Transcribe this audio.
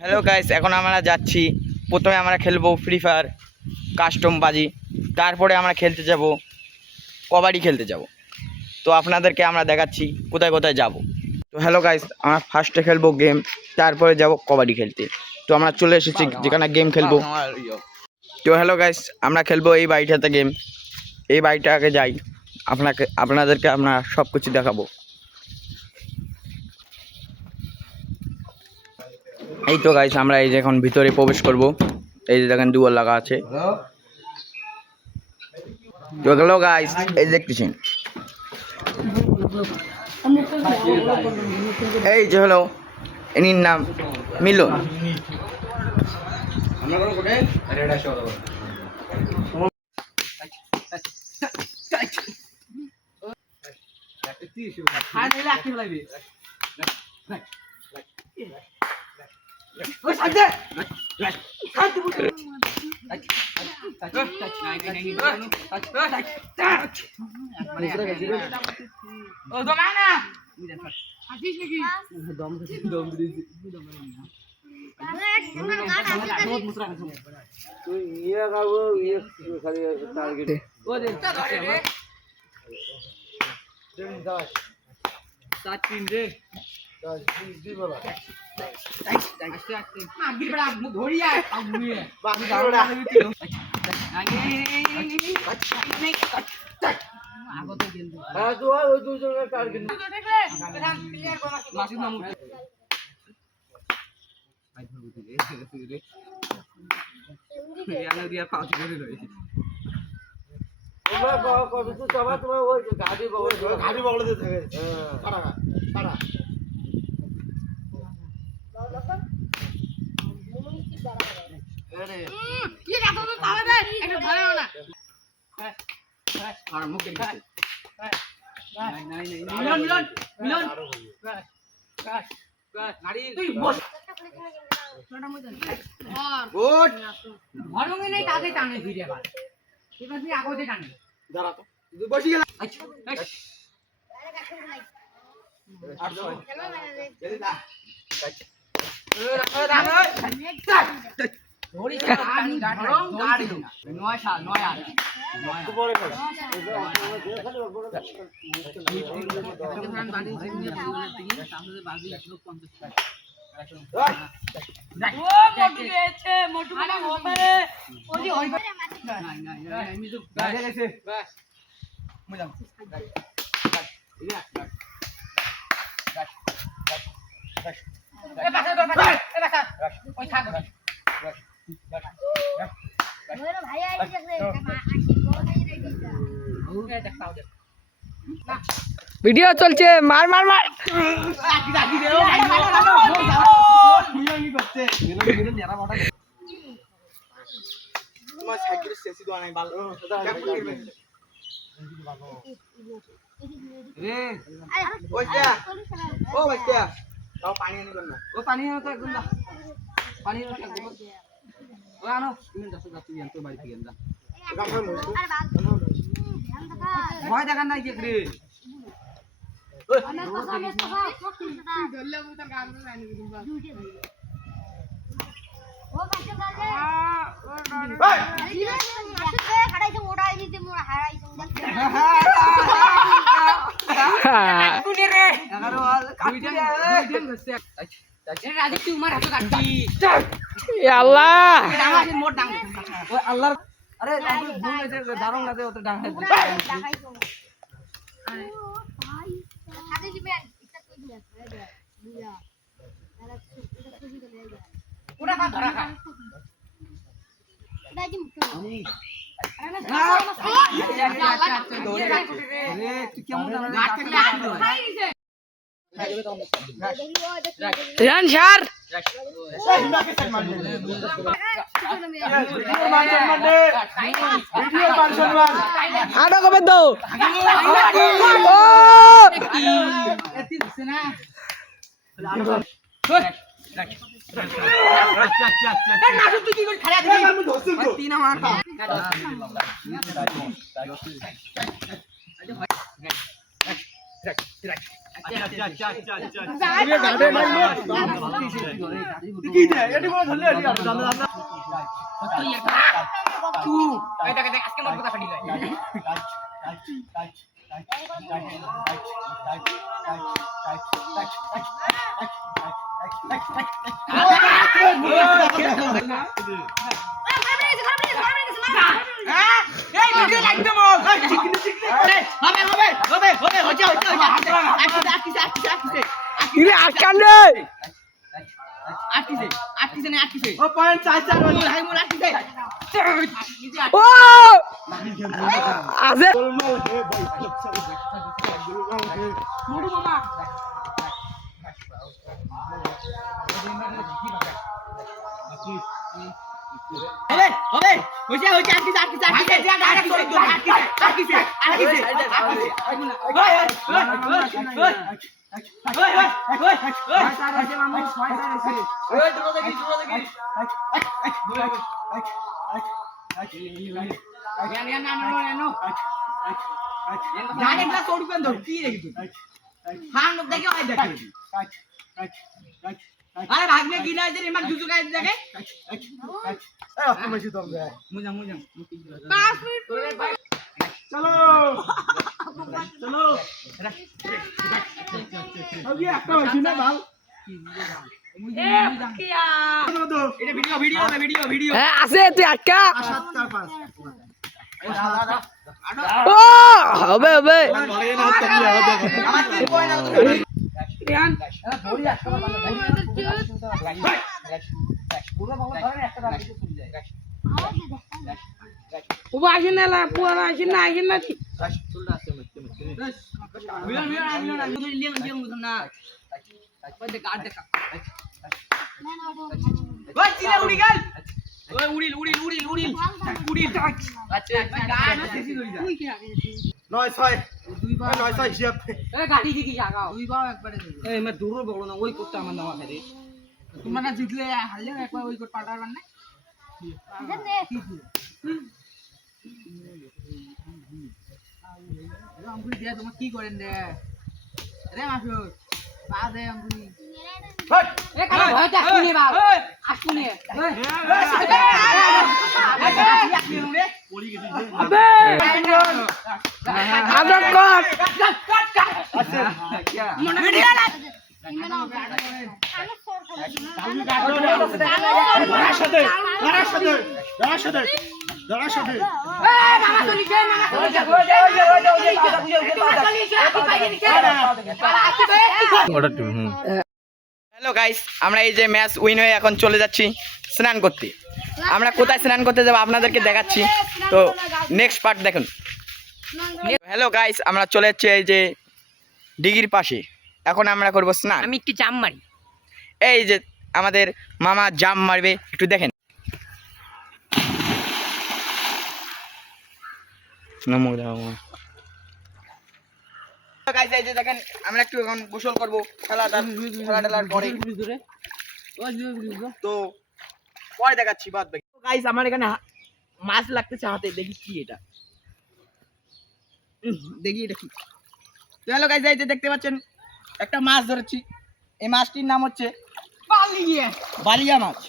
Hello guys, এখন আমরা যাচ্ছি। প্রথমে আমরা খেলবো ফ্রি ফায়ার কাস্টম বাজি, তারপরে আমরা খেলতে যাব কবাডি খেলতে যাব। তো আপনাদেরকে আমরা দেখাচ্ছি কোথায় কোথায় যাব। তো হ্যালো গাইস, আমরা ফার্স্টে খেলবো গেম, তারপরে যাব কবাডি খেলতে। তো আমরা চলে এসেছি যেখানে গেম খেলবো। তো হ্যালো গাইস, আমরা খেলবো এই বাড়িটাতে গেম। এই বাড়িটা আগে যাই, আপনাদেরকে আমরা সব কিছু দেখাবো। এই তো গাইস, আমরা এই যে এখন ভিতরে প্রবেশ করব। এই যে দেখেন দুয়ার লাগা আছে। তো হ্যালো গাইস, এই যে দেখতেছেন, এই যে হলো এনির নাম মিলন। ভিডিও চলছে, মার মার মার। ভয় দেখার নাই কে রে? আল্লাহ আরে ভুল হয়েছে, দারুণ লাগে ওটা ডাঙা আরো কবে তো अरे भागने की ना इधर इमन जुजू का इधर के मुझे 5 मिनट चलो चलो अभी একটা হইছে না ভাল ए किया এটা ভিডিও ভিডিও হবে ভিডিও ভিডিও হ্যাঁ আছে তুই আটকা 7 4 5 ও হবে হবে আমার 3 পয়েন্ট আছে ध्यान वो आगे ना ला पूरा आगे ना ना ওই গার্ড দেখা ওই চিলে উড়ি গেল ওই উড়িল আচ্ছা গার্ড শেষই করি দা তুই কি আগে 9 6 9 6 হিসাব এ গাড়ি কি জায়গা দুই বাও একবারে এই মে দূর বড় না ওই করতে আমার নামা খাই তোমরা না জিতলে হারলে একবার ওই কোট পাল্টাবার না আঙ্গুলি দিয়া তোমার কি করেন রে রে মাসুর পা দে আঙ্গুলি এ কালা ভয়টা আসুনি বাপ আসুনি আমরা কর হ্যালো গাইস আমরা এই যে ম্যাচ উইন হয়ে এখন চলে যাচ্ছি স্নান করতে। আমরা কোথায় স্নান করতে যাব আপনাদেরকে দেখাচ্ছি, তো নেক্সট পার্ট দেখুন। হ্যালো গাইস আমরা চলে যাচ্ছি এই যে ডিগির পাশে, এখন আমরা করব স্নান। আমি একটু চাম মারি। এই যে আমাদের মামা জাম মারবে, একটু দেখেন। গাইস এই যে দেখেন আমরা একটু এখন গোসল করব খেলাটার পরে, তো পরে দেখাচ্ছি বাদ বাকি। গাইস আমার এখানে মাছ লাগতেছে হাতে, দেখি কি এটা, দেখি এটা কি। তো হ্যালো গাইস এই যে দেখতে পাচ্ছেন একটা মাছ ধরেছি, এই মাছটির নাম হচ্ছে বালিয়া মাছ।